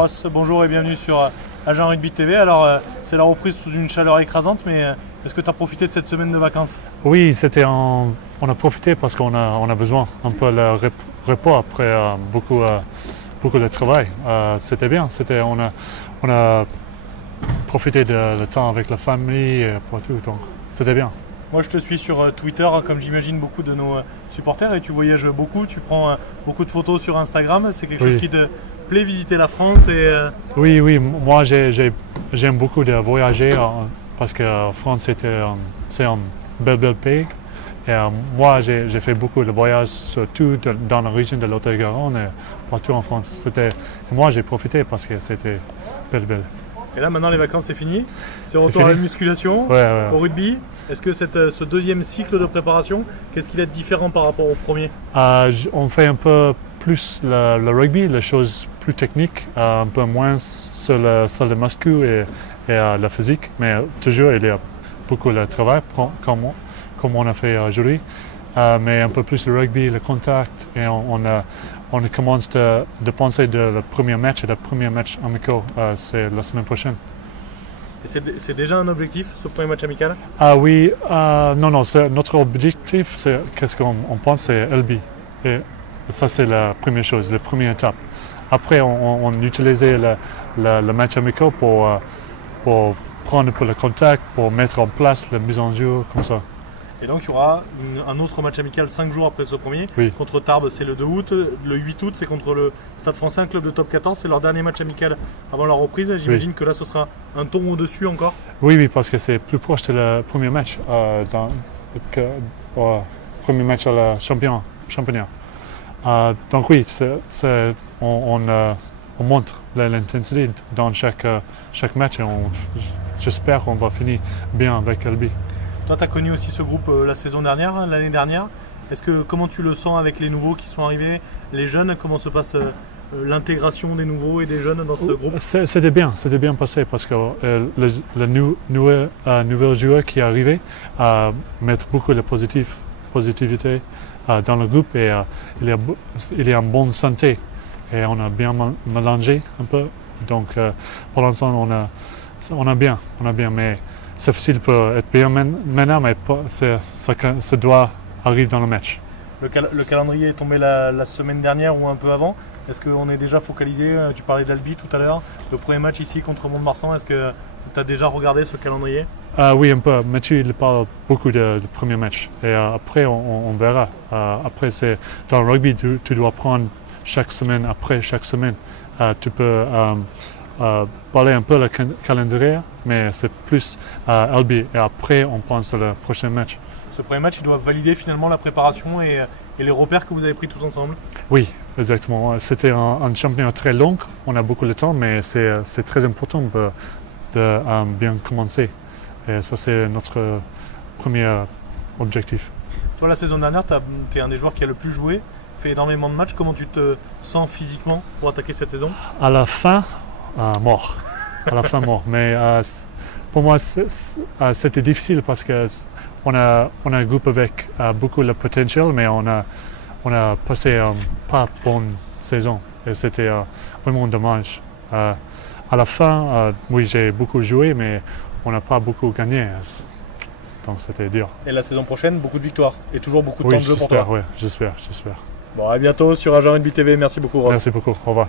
Ross, bonjour et bienvenue sur Agent Rugby TV. Alors, c'est la reprise sous une chaleur écrasante, mais est-ce que tu as profité de cette semaine de vacances? Oui, on a profité parce qu'on a besoin un peu de repos après beaucoup de travail. C'était bien, on a profité de le temps avec la famille et pour tout, donc c'était bien. Moi, je te suis sur Twitter, comme j'imagine beaucoup de nos supporters, et tu voyages beaucoup, tu prends beaucoup de photos sur Instagram. C'est quelque chose qui te plaît, visiter la France Oui, moi j'aime beaucoup de voyager parce que la France c'est un bel pays. Et moi j'ai fait beaucoup de voyages, surtout dans la région de Lot-et-Garonne et partout en France. Moi j'ai profité parce que c'était belle. Et là, maintenant, les vacances, c'est fini. C'est retour à la musculation, au rugby. Est-ce que ce deuxième cycle de préparation, qu'est-ce qu'il est différent par rapport au premier? On fait un peu plus le rugby, les choses plus techniques, un peu moins sur la salle de muscu et la physique. Mais toujours, il y a beaucoup de travail, comme on a fait aujourd'hui. Mais un peu plus le rugby, le contact. Et on commence de penser le premier match et le premier match amical, c'est la semaine prochaine. Et c'est déjà un objectif, ce premier match amical? Oui, non, notre objectif, qu'est-ce qu'on pense, c'est LB. Et ça, c'est la première chose, la première étape. Après, on utilisait le match amical pour prendre le contact, pour mettre en place la mise en jeu, comme ça. Et donc, il y aura un autre match amical 5 jours après ce premier. Oui. Contre Tarbes, c'est le 2 août. Le 8 août, c'est contre le Stade Français, un club de top 14. C'est leur dernier match amical avant la reprise. J'imagine que là, ce sera un ton au-dessus encore. Oui, parce que c'est plus proche de le premier match, premier match à la championnat. Donc oui, on montre l'intensité dans chaque match et j'espère qu'on va finir bien avec LB. Toi, tu as connu aussi ce groupe la saison dernière, l'année dernière. Comment tu le sens avec les nouveaux qui sont arrivés, les jeunes? Comment se passe l'intégration des nouveaux et des jeunes dans ce groupe? C'était bien passé parce que le nouvel joueur qui est arrivé met beaucoup de positivité dans le groupe et il est en bonne santé. Et on a bien mélangé un peu. Donc pour l'instant, on a bien, mais c'est facile pour être bien maintenant, mais ça doit arriver dans le match. Le calendrier est tombé la semaine dernière ou un peu avant. Est-ce qu'on est déjà focalisé? Tu parlais d'Albi tout à l'heure. Le premier match ici contre Mont-de-Marsan, est-ce que tu as déjà regardé ce calendrier? Oui, un peu. Mathieu il parle beaucoup de premier match. Et après, on verra. Après, dans le rugby, tu dois prendre chaque semaine, après chaque semaine. Tu peux parler un peu le calendrier, mais c'est plus LB. Et après, on pense le prochain match. Ce premier match, il doit valider finalement la préparation et les repères que vous avez pris tous ensemble? Oui, exactement. C'était un championnat très long. On a beaucoup de temps, mais c'est très important de bien commencer. Et ça, c'est notre premier objectif. Toi, la saison dernière, tu es un des joueurs qui a le plus joué, fait énormément de matchs. Comment tu te sens physiquement pour attaquer cette saison? À la fin, mort. À la fin, mort. Mais pour moi, c'était difficile parce qu'on a un groupe avec beaucoup de potentiel, mais on a passé pas bonne saison. Et c'était vraiment dommage. À la fin, oui, j'ai beaucoup joué, mais on n'a pas beaucoup gagné. Donc c'était dur. Et la saison prochaine, beaucoup de victoires et toujours beaucoup de temps de jeu pour toi? Oui, j'espère. Bon, à bientôt sur Agent Rugby TV. Merci beaucoup, Ross. Merci beaucoup. Au revoir.